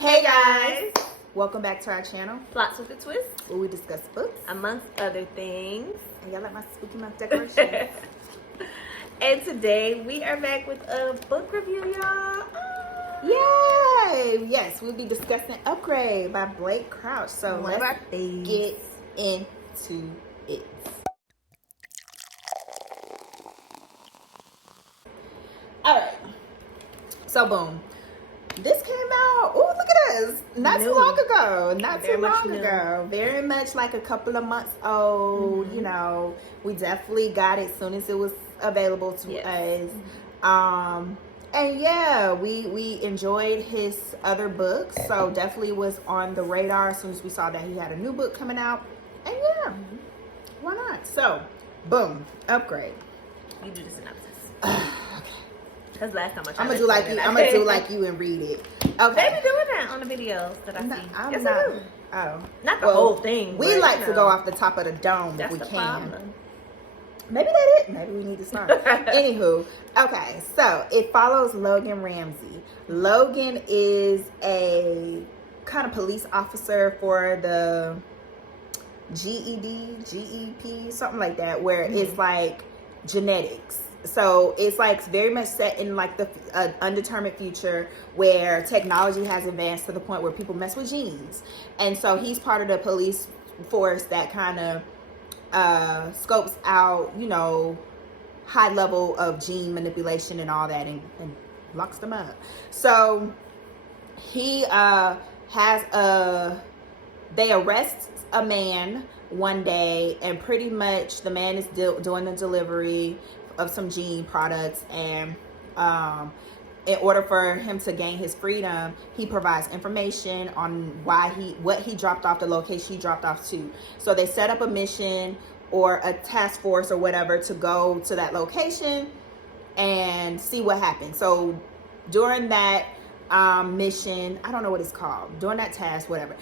Hey guys! Welcome back to our channel, Plots with a Twist, where we discuss books, amongst other things. And y'all like my spooky mouth decoration. And today we are back with a book review, y'all. Yay! Yes, we'll be discussing Upgrade by Blake Crouch. So let's get into it. Alright. So boom. This came out, oh, look at us. Not too long ago. Not too long ago. Very much like a couple of months old. Mm-hmm. You know, we definitely got it as soon as it was available to us. Mm-hmm. And yeah, we enjoyed his other books. So definitely was on the radar as soon as we saw that he had a new book coming out. And yeah, why not? So, boom, Upgrade. You do the synopsis. Because last time I'm gonna do like you. I'm gonna do like you and read it. Okay. They be doing that on the videos that I see. I'm not. Oh, not the whole thing. We like to go off the top of the dome if we can. Problem. Maybe that's it. Maybe we need to start. Anywho, okay. So it follows Logan Ramsey. Logan is a kind of police officer for the GEP, something like that, where it's like genetics. So it's like very much set in like the undetermined future where technology has advanced to the point where people mess with genes. And so he's part of the police force that kind of scopes out, you know, high level of gene manipulation and all that and locks them up. So he they arrest a man one day, and pretty much the man is doing the delivery of some gene products, and in order for him to gain his freedom, he provides information on what he dropped off, the location he dropped off to. So they set up a mission or a task force or whatever to go to that location and see what happens. So during that mission, I don't know what it's called, during that task, whatever,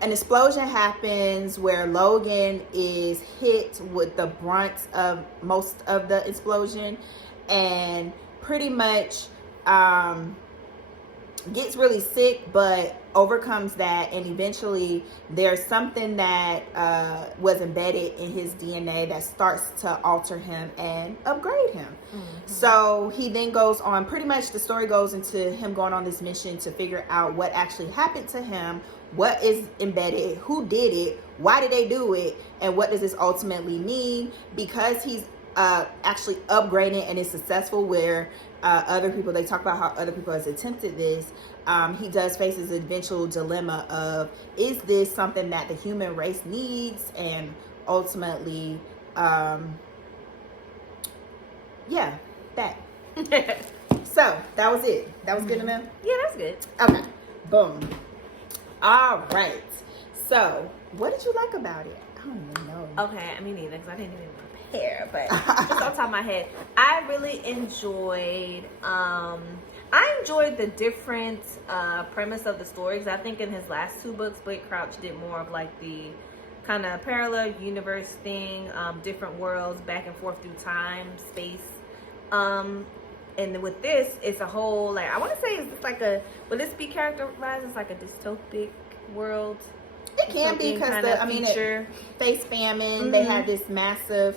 an explosion happens where Logan is hit with the brunt of most of the explosion, and pretty much gets really sick, but overcomes that. And eventually there's something that was embedded in his DNA that starts to alter him and upgrade him. So he then goes on, pretty much the story goes into him going on this mission to figure out what actually happened to him, what is embedded, who did it, why did they do it, and what does this ultimately mean, because he's actually upgrading and is successful where other people, they talk about how other people has attempted this. He does face his eventual dilemma of, is this something that the human race needs? And ultimately, yeah, that. So that was it. That was good enough? Yeah, that's good. Okay, boom. All right. So what did you like about it? I don't even know. Okay, I mean neither, because I didn't even prepare, but just on top of my head, I really enjoyed the different premise of the story, because I think in his last two books, Blake Crouch did more of like the kind of parallel universe thing, different worlds, back and forth through time, space. And with this, it's a whole, like, I want to say it's like would this be characterized as like a dystopic world? It can be, because face famine. They had this massive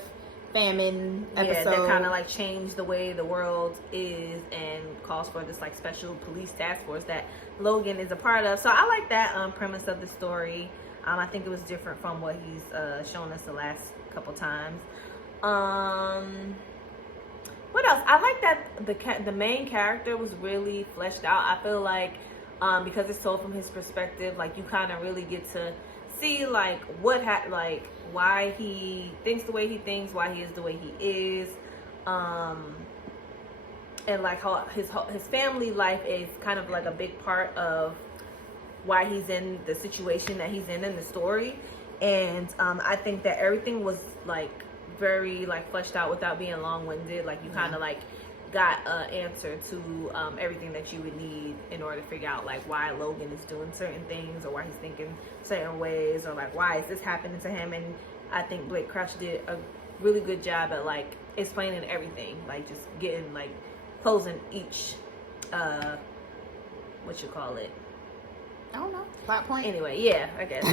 famine episode. Yeah, that kind of like changed the way the world is and calls for this like special police task force that Logan is a part of. So I like that premise of the story. I think it was different from what he's shown us the last couple times. What else? I like that the main character was really fleshed out. I feel like because it's told from his perspective, like you kind of really get to see like why he thinks the way he thinks, why he is the way he is, and like how his family life is kind of like a big part of why he's in the situation that he's in the story. And I think that everything was like very like fleshed out without being long-winded. Like you kind of like got an answer to everything that you would need in order to figure out like why Logan is doing certain things, or why he's thinking certain ways, or like why is this happening to him. And I think Blake Crouch did a really good job at like explaining everything, like just getting like closing each what you call it. I don't know. Plot point. Anyway, yeah, I guess.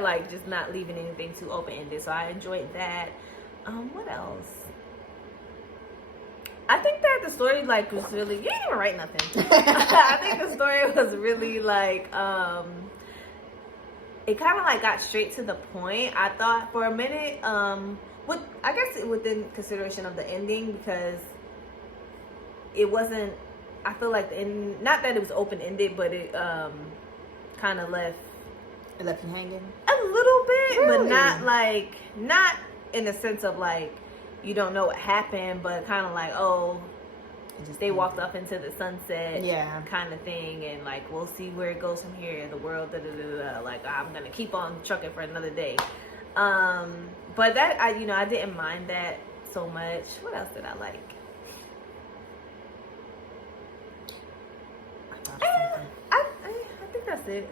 Like just not leaving anything too open ended. So I enjoyed that. What else? I think that the story like was really, you didn't even write nothing. I think the story was really like it kind of like got straight to the point. I thought for a minute, with I guess within consideration of the ending, because it wasn't, I feel like the end, not that it was open ended, but it kind of left It left you hanging a little bit, really? but not in the sense of like you don't know what happened, but kind of like, oh, they walked off into the sunset, yeah, kind of thing, and like we'll see where it goes from here. The world, like I'm gonna keep on trucking for another day. But that I didn't mind that so much. What else did I like? I think that's it.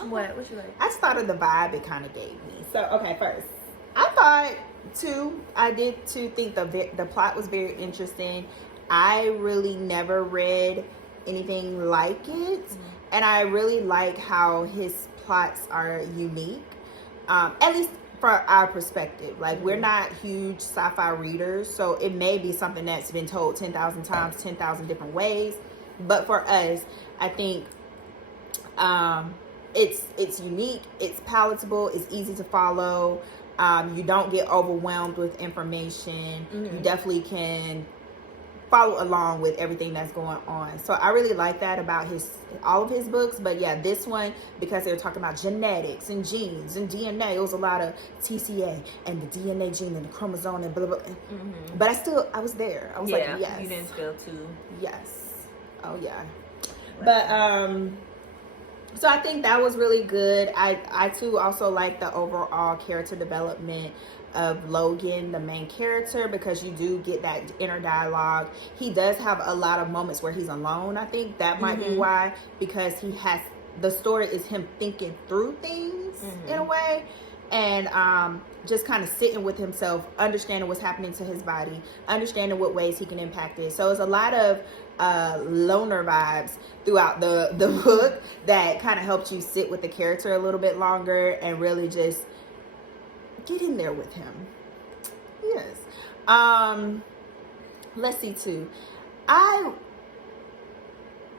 Okay. What you like? I just thought of the vibe it kind of gave me. So okay, first I thought I did think the plot was very interesting. I really never read anything like it, and I really like how his plots are unique, at least for our perspective. Like, we're not huge sci-fi readers, so it may be something that's been told 10,000 times, 10,000 different ways, but for us, I think it's unique, it's palatable, it's easy to follow. You don't get overwhelmed with information. You definitely can follow along with everything that's going on. So I really like that about all of his books. But yeah, this one, because they were talking about genetics and genes and DNA, it was a lot of TCA and the DNA gene and the chromosome and blah blah blah. But I was there. I was like, yes. You didn't feel too. Yes. Oh yeah. But so I think that was really good. I too also like the overall character development of Logan, the main character, because you do get that inner dialogue. He does have a lot of moments where he's alone. I think that might be why, because the story is him thinking through things in a way, and just kind of sitting with himself, understanding what's happening to his body, understanding what ways he can impact it. So it's a lot of loner vibes throughout the book that kind of helped you sit with the character a little bit longer and really just get in there with him. Yes. Let's see too.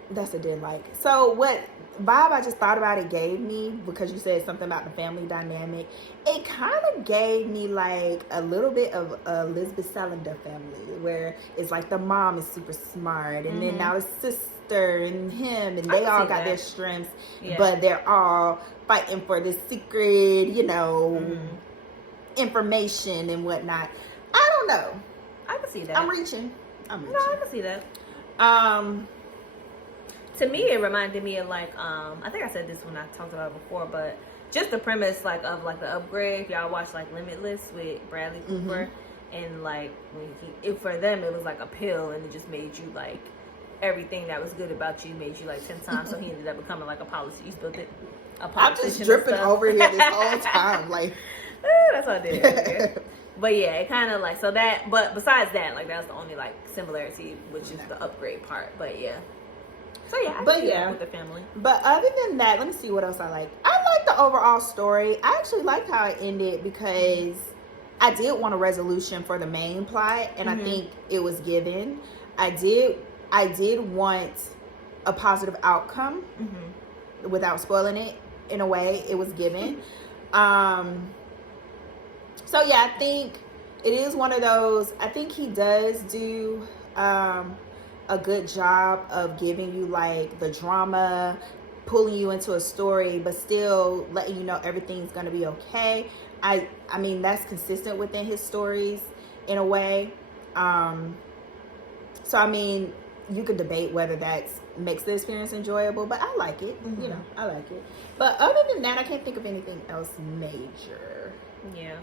That's a did like. So what vibe I just thought about it gave me, because you said something about the family dynamic, it kind of gave me like a little bit of Elizabeth Salander family, where it's like the mom is super smart, and then now the sister and him, and they all got their strengths, but they're all fighting for this secret, information and whatnot. I don't know. I can see that. I'm reaching. No, I can see that. To me, it reminded me of like, I think I said this when I talked about it before, but just the premise like of like the upgrade. If y'all watch like Limitless with Bradley Cooper, and like for them it was like a pill, and it just made you like everything that was good about you made you like 10 times. So he ended up becoming like a politician. You spilled it. I'm just dripping over here this whole time, like. That's what I did. But yeah, it kind of like, so that, but besides that, like that's the only like similarity, which is the upgrade part. But yeah. So yeah, I see that with the family. But other than that, let me see what else I like. I like the overall story. I actually liked how it ended, because I did want a resolution for the main plot, and I think it was given. I did want a positive outcome without spoiling it. In a way, it was given. So yeah, I think it is one of those. I think he does do a good job of giving you like the drama, pulling you into a story, but still letting you know everything's gonna be okay. I mean, that's consistent within his stories in a way. So I mean, you could debate whether that makes the experience enjoyable, but I like it. I like it. But other than that, I can't think of anything else major. Yeah.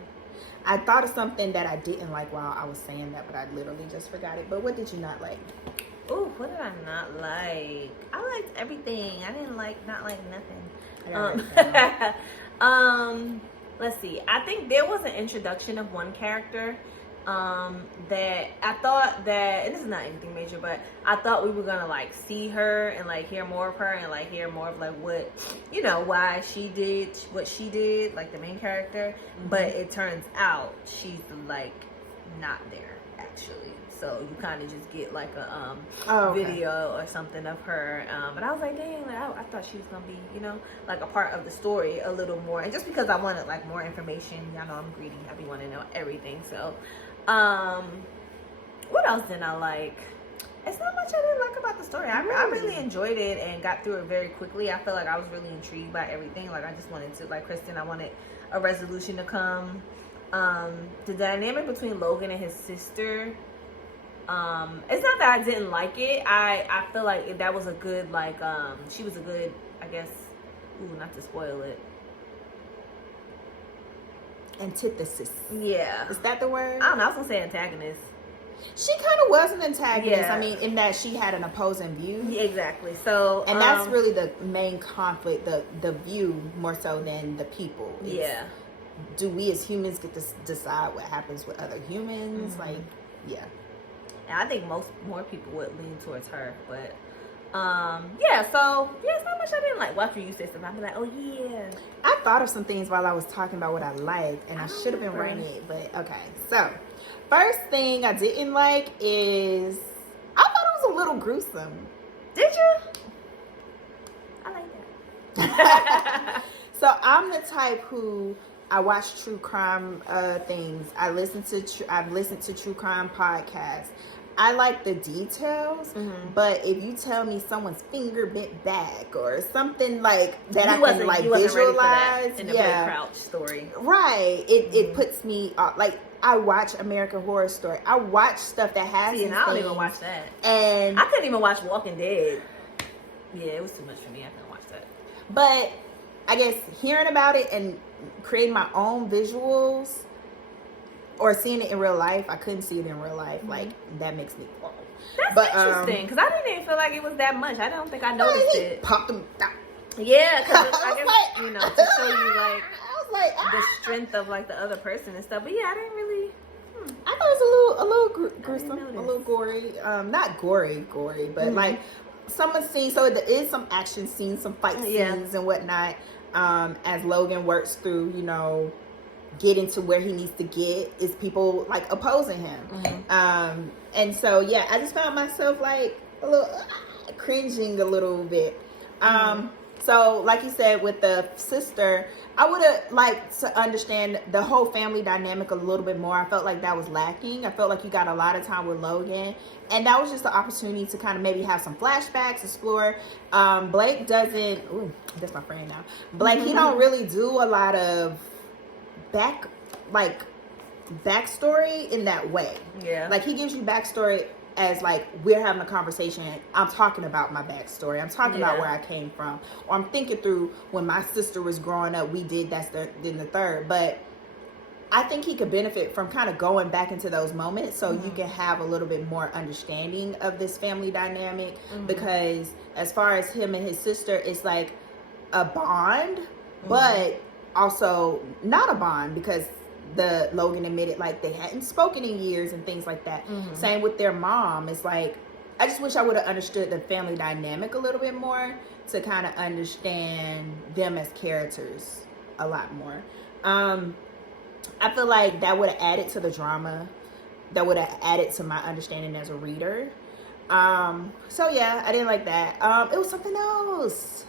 I thought of something that I didn't like while I was saying that, but I literally just forgot it. But what did you not like? Ooh, what did I not like? I liked everything. I didn't not like nothing. Let's see. I think there was an introduction of one character that I thought that, and this is not anything major, but I thought we were gonna like see her and like hear more of her and like hear more of like what, you know, why she did what she did, like the main character. But it turns out she's like not there actually. So you kind of just get like a video or something of her. But I was like, dang, like, I thought she was gonna be, you know, like a part of the story a little more. And just because I wanted like more information, y'all know I'm greedy. I be wanting to know everything. So, what else did I like? It's not much I didn't like about the story. I really enjoyed it and got through it very quickly. I feel like I was really intrigued by everything. Like I just wanted to, like Kristen, I wanted a resolution to come. The dynamic between Logan and his sister. It's not that I didn't like it. I feel like that was a good, like, she was a good, I guess, not to spoil it. Antithesis. Yeah. Is that the word? I don't know. I was going to say antagonist. She kind of was an antagonist. Yeah. I mean, in that she had an opposing view. Yeah, exactly. So, and that's really the main conflict, the view more so than the people. Do we as humans get to decide what happens with other humans? Like, yeah. And I think more people would lean towards her, but yeah. So yeah, it's not much I didn't like. Well, after you said something, I'd be like, oh yeah. I thought of some things while I was talking about what I liked, and I should have been writing it, but okay. So, first thing I didn't like is I thought it was a little gruesome. Did you? I like that. So I'm the type who I watch true crime things. I've listened to true crime podcasts. I like the details, but if you tell me someone's finger bent back or something like that, I can like visualize. In the Blake Crouch story, right? It puts me like I watch American Horror Story. I watch stuff that has. See, and I don't even watch that. And I couldn't even watch Walking Dead. Yeah, it was too much for me. I couldn't watch that. But I guess hearing about it and creating my own visuals or seeing it in real life, I couldn't see it in real life. Like, that makes me whoa. That's interesting, because I didn't even feel like it was that much. I don't think I noticed it. Popped them down. Yeah, because I guess, like, you know, to show you, like, I was like, the strength of, like, the other person and stuff. But, yeah, I didn't really... I thought it was a little gruesome, a little gory. Not gory, but, like, someone seen, so there is some action scenes, some fight scenes and whatnot, as Logan works through, you know, getting to where he needs to get, is people like opposing him. And so yeah, I just found myself like a little cringing a little bit. So like you said with the sister, I would have liked to understand the whole family dynamic a little bit more. I felt like that was lacking. I felt like you got a lot of time with Logan, and that was just the opportunity to kind of maybe have some flashbacks, explore. Blake doesn't, ooh, that's my friend now. Blake, he don't really do a lot of backstory in that way. Yeah. Like, he gives you backstory as like we're having a conversation. I'm talking about my backstory. I'm talking about where I came from, or I'm thinking through when my sister was growing up. We did then the third. But I think he could benefit from kind of going back into those moments, so you can have a little bit more understanding of this family dynamic. Because as far as him and his sister, it's like a bond, but also not a bond, because the Logan admitted like they hadn't spoken in years and things like that. Same with their mom. It's like, I just wish I would have understood the family dynamic a little bit more to kind of understand them as characters a lot more. I feel like that would have added to the drama. That would have added to my understanding as a reader. So yeah, I didn't like that. It was something else.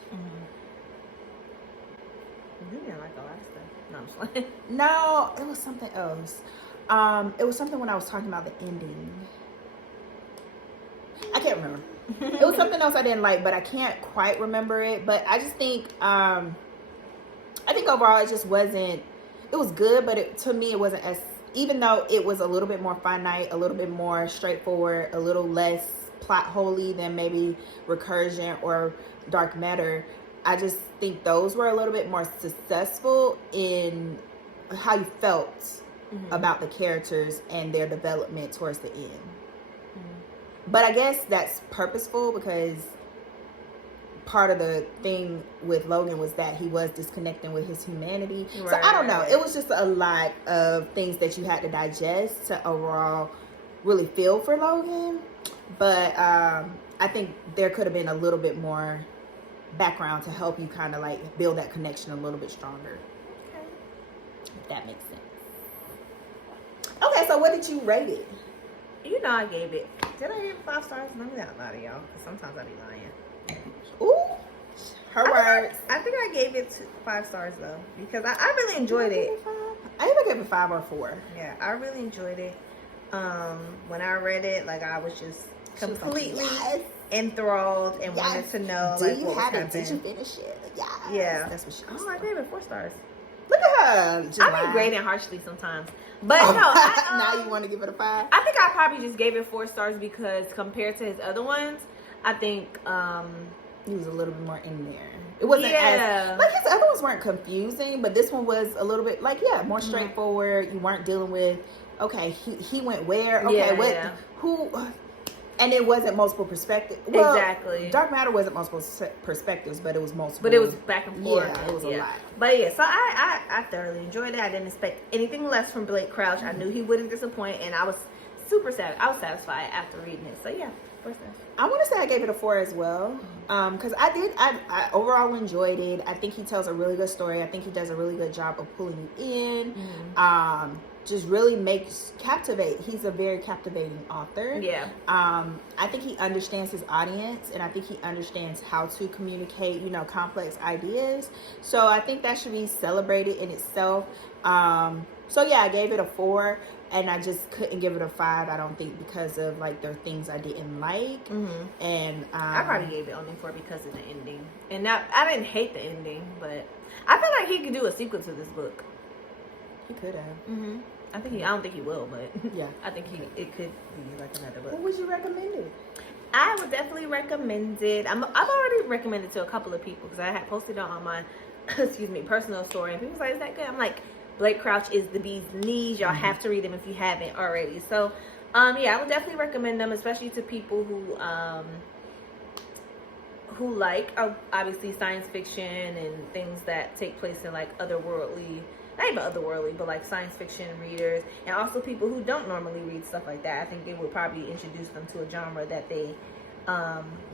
You didn't like a lot of stuff. No, I'm just like... No, it was something else. It was something when I was talking about the ending. I can't remember. It was something else I didn't like, but I can't quite remember it. But I just think, I think overall it just wasn't, it was good, but to me it wasn't as, even though it was a little bit more finite, a little bit more straightforward, a little less plot holy than maybe Recursion or Dark Matter, I just think those were a little bit more successful in how you felt about the characters and their development towards the end. But I guess that's purposeful, because part of the thing with Logan was that he was disconnecting with his humanity. Right. So I don't know. It was just a lot of things that you had to digest to overall really feel for Logan. But I think there could have been a little bit more background to help you kind of like build that connection a little bit stronger. Okay. If that makes sense. Okay, so what did you rate it? You know I gave it. Did I give it 5 stars? Let me not lie to y'all, because sometimes I be lying. Ooh, her words. I think I gave it 5 stars though, because I really enjoyed it. I either gave it 5 or 4. Yeah, I really enjoyed it. When I read it, like I was just completely enthralled and wanted to know. Do like, you what have was it? Did you happening. finish it? Yes. Yeah, That's what she was. Oh, I gave it 4 stars. Look at her. Just I lying. be grading harshly sometimes, but no. Now you want to give it a 5? I think I probably just gave it 4 stars because compared to his other ones, I think he was a little bit more in there. It wasn't as like his other ones weren't confusing, but this one was a little bit like more straightforward. You weren't dealing with he went where who. And it wasn't multiple perspectives. Well, exactly. Dark Matter wasn't multiple perspectives, but it was multiple. But it was back and forth. Yeah, it was a lot. But yeah, so I thoroughly enjoyed it. I didn't expect anything less from Blake Crouch. I knew he wouldn't disappoint, and I was super sad. I was satisfied after reading it. So yeah, 4 stars. I want to say I gave it a 4 as well, because I overall enjoyed it. I think he tells a really good story. I think he does a really good job of pulling you in. Just really captivate. He's a very captivating author. Yeah. I think he understands his audience, and I think he understands how to communicate, complex ideas. So I think that should be celebrated in itself. So yeah, I gave it a 4, and I just couldn't give it a 5. I don't think because of like there are things I didn't like, and I probably gave it only 4 because of the ending. And now I didn't hate the ending, but I feel like he could do a sequel to this book. He could have. I don't think he will, but yeah, I think it could be like another book. What would you recommend it? I would definitely recommend it. I've already recommended it to a couple of people because I had posted it on my personal story, and people was like, "Is that good?" I'm like, Blake Crouch is the bee's knees. Y'all have to read them if you haven't already. So, yeah, I would definitely recommend them, especially to people who like obviously science fiction and things that take place in like otherworldly. Not even otherworldly, but like science fiction readers, and also people who don't normally read stuff like that. I think it would probably introduce them to a genre that they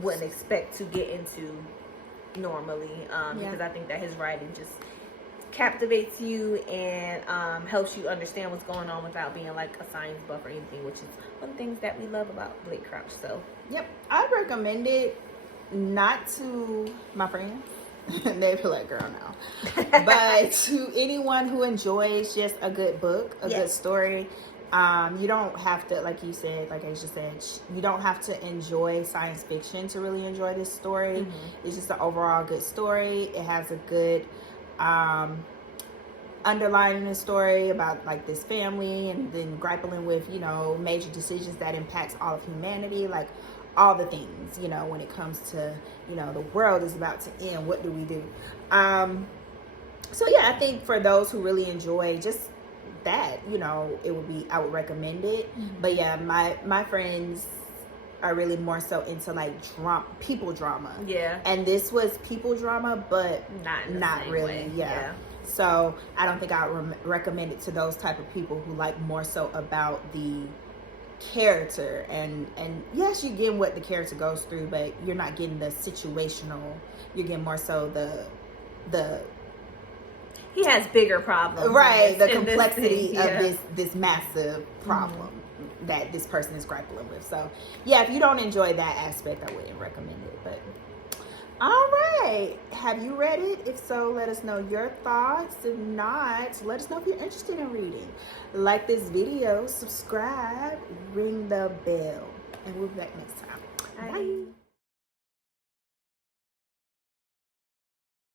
wouldn't expect to get into normally, because I think that his writing just captivates you and helps you understand what's going on without being like a science buff or anything, which is one of the things that we love about Blake Crouch. So yep, I recommend it not to my friends. They feel like, girl, no. But to anyone who enjoys just a good book, a good story, you don't have to, like you said, like Aisha said, you don't have to enjoy science fiction to really enjoy this story. It's just an overall good story. It has a good underlining the story about like this family and then grappling with, major decisions that impacts all of humanity, like all the things, when it comes to, the world is about to end. What do we do? So yeah, I think for those who really enjoy just that, I would recommend it. But yeah, my friends are really more so into like people drama. Yeah. And this was people drama, but not really. Way. Yeah. So I don't think I would recommend it to those type of people who like more so about the character and yes, you're getting what the character goes through, but you're not getting the situational. You're getting more so the he has bigger problems, right? The complexity of this massive problem that this person is grappling with. So yeah, if you don't enjoy that aspect, I wouldn't recommend it. But all right, have you read it? If so, let us know your thoughts. If not, let us know if you're interested in reading. Like this video, subscribe, ring the bell, and we'll be back next time. Bye.